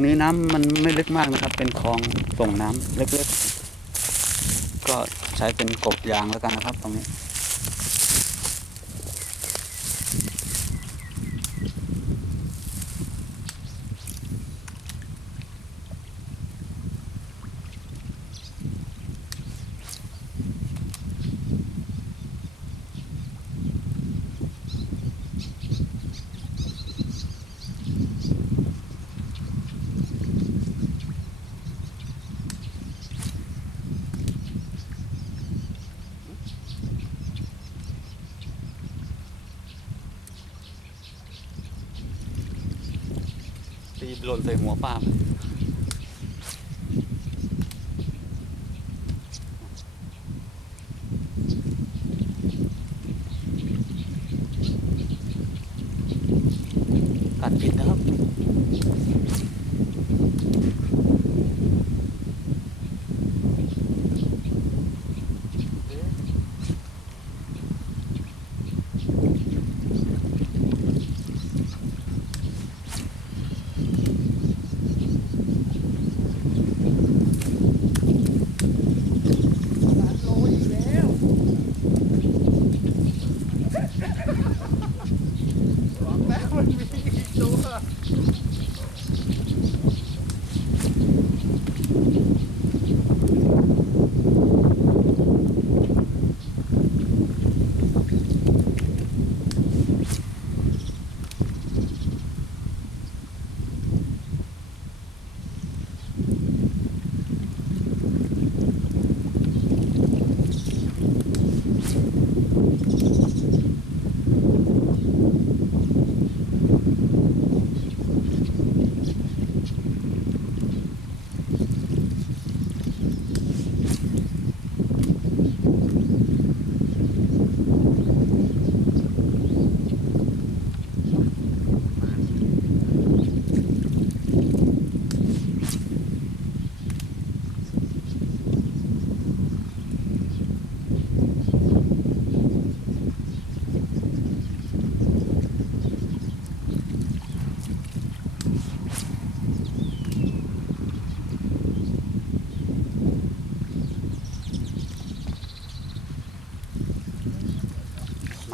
รงนี้น้ำมันไม่ลึกมากนะครับ เป็นคลองส่งน้ำเล็กๆ ก็ใช้เป็นกบยางแล้วกันนะครับ ตรงนี้ ตี หล่นใส่หัวป้าไปกัดผิดนะครับ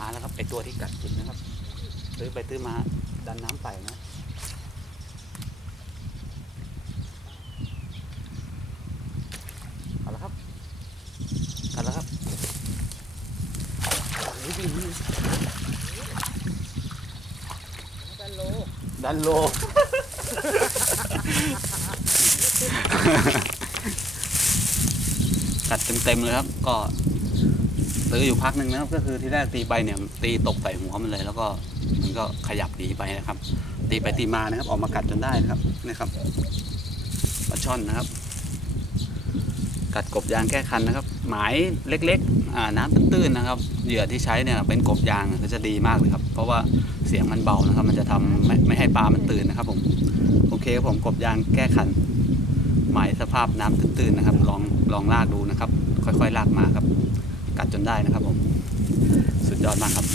าแล้วครับไอตัวที่กัดผิดนะครับตื้อไปตื้อมาดันน้ำไปนะเอาละครับกัดแล้วครับดันโลดันโลกัดเต็มๆเลยครับก็ ตื้ออยู่พักหนึ่งนะครับก็คือที่แรกตีไปเนี่ยตีตกใส่หัวมันเลย แล้วก็มันก็ขยับหนีไปนะครับ ตีไปตีมานะครับออกมากัดจนได้นะครับนี่ครับปลาช่อนนะครับ กัดกบยางแก้คันนะครับ หมายเล็กๆน้ำตื้นๆนะครับ เหยื่อที่ใช้เนี่ยเป็นกบยางก็จะดีมากเลยครับ เพราะว่าเสียงมันเบานะครับ มันจะทำไม่ไม่ให้ปลามันตื่นนะครับผมโอเคครับผมกบยางแก้คัน หมายสภาพน้ำตื้นๆนะครับ ลองลองลากดูนะครับ ค่อยๆลากมาครับ กัดจนได้นะครับผม สุดยอดมากครับ